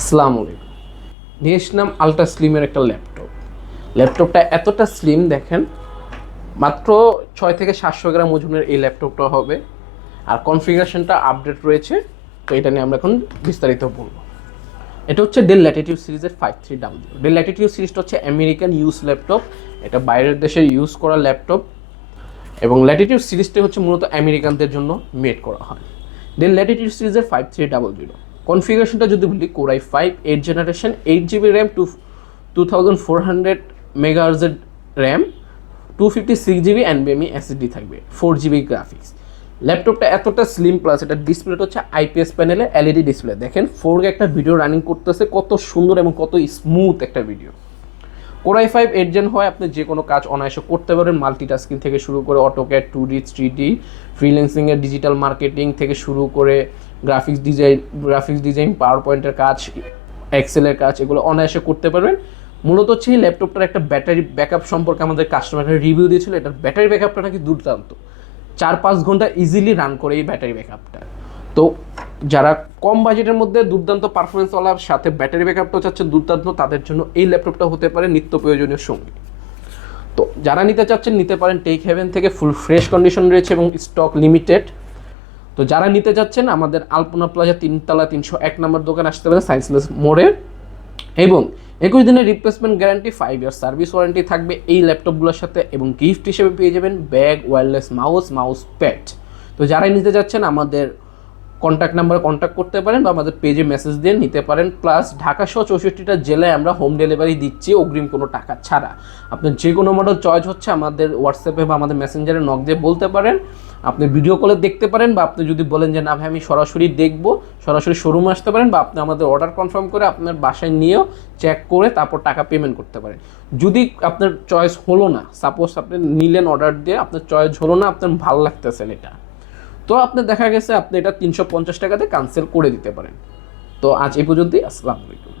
আসসালামু আলাইকুম। নিয়ে এসলাম আলট্রা স্লিমের একটা ল্যাপটপটা এতটা স্লিম দেখেন, মাত্র 6 থেকে 700 গ্রাম ওজনের এই ল্যাপটপটা হবে। আর কনফিগারেশনটা আপডেট রয়েছে, তো এটা নিয়ে আমরা এখন বিস্তারিত বলবো। এটা হচ্ছে ডেল ল্যাটিটিউড সিরিজের 5300। ডেল ল্যাটিটিউড সিরিজটা হচ্ছে আমেরিকান ইউজ ল্যাপটপ, এটা বাইরের দেশে ইউজ করা ল্যাপটপ, এবং ল্যাটিটিউড সিরিজটা হচ্ছে মূলত আমেরিকানদের জন্য মেড করা হয়। ডেল ল্যাটিটিউড সিরিজের 5300 কনফিগারেশনটা যদি বলি, কোরাই 5 8 জেনারেশন, 8 GB র্যাম, 2400 মেগাহার্জের র্যাম, 256 GB NVMe SSD থাকবে, 4 GB গ্রাফিক্স। ল্যাপটপটা এতটা স্লিম, প্লাস এটা ডিসপ্লেটা হচ্ছে আইপিএস প্যানেলে এলইডি ডিসপ্লে। দেখেন 4K একটা ভিডিও রানিং করতেছে, কত সুন্দর এবং কত স্মুথ একটা ভিডিও। কোরাই 5 8 জেন হয়, আপনি যে কোনো কাজ অনায়াসে করতে পারেন, মাল্টিটাস্কিং থেকে শুরু করে AutoCAD, 2D 3D, ফ্রিল্যান্সিংয়ের digital marketing থেকে শুরু করে গ্রাফিক্স ডিজাইন, পাওয়ার পয়েন্টের কাজ, এক্সেলের কাজ, এগুলো অনায়াসে করতে পারবেন। মূলত হচ্ছে এই ল্যাপটপটার একটা ব্যাটারি ব্যাকআপ সম্পর্কে আমাদের কাস্টমাররা রিভিউ দিয়েছিল। এটার ব্যাটারি ব্যাকআপটা নাকি দুর্দান্ত, 4-5 ঘন্টা ইজিলি রান করে এই ব্যাটারি ব্যাকআপটা। তো যারা কম বাজেটের মধ্যে দুর্দান্ত পারফরমেন্সওয়ালার সাথে ব্যাটারি ব্যাকআপটা চাচ্ছে দুর্দান্ত, তাদের জন্য এই ল্যাপটপটা হতে পারে নিত্য প্রয়োজনীয় সঙ্গী। তো যারা নিতে চাচ্ছেন নিতে পারেন, টেক হেভেন থেকে ফুল ফ্রেশ কন্ডিশন রয়েছে এবং স্টক লিমিটেড। তো যারা নিতে চাচ্ছেন আমাদের আলপনা প্লাজা 3তলা 301 নম্বর দোকান আসতে পারে, সায়েন্সলেস মোড়ে। এবং 21 দিনের replacement guarantee, 5 year service warranty থাকবে এই ল্যাপটপগুলোর সাথে, এবং গিফট হিসেবে পেয়ে যাবেন ব্যাগ, ওয়্যারলেস মাউস প্যাড। তো যারাই নিতে যাচ্ছেন আমাদের কন্ট্যাক্ট নাম্বারে কন্ট্যাক্ট করতে পারেন বা আমাদের পেজে মেসেজ দিয়ে নিতে পারেন। প্লাস ঢাকা সহ 64টা জেলায় আমরা হোম ডেলিভারি দিচ্ছি অগ্রিম কোনো টাকা ছাড়া। আপনার যে কোনো মডেল চয়েস হচ্ছে আমাদের হোয়াটসঅ্যাপে বা আমাদের মেসেঞ্জারে নক দিয়ে বলতে পারেন। আপনি ভিডিও কলে দেখতে পারেন, বা আপনি যদি বলেন যে না ভাই আমি সরাসরি দেখবো, সরাসরি শোরুমে আসতে পারেন, বা আপনি আমাদের অর্ডার কনফার্ম করে আপনার বাসায় নিয়েও চেক করে তারপর টাকা পেমেন্ট করতে পারেন। যদি আপনার চয়েস হলো না, সাপোজ আপনি নিলেন অর্ডার দিয়ে, আপনার চয়েস হলো না, আপনার ভালো লাগতেছেন এটা, তো আপনার দেখা গেছে আপনি এটা 350 টাকাতে ক্যান্সেল করে দিতে পারেন। তো আজ এই পর্যন্তই। আসসালামু আলাইকুম।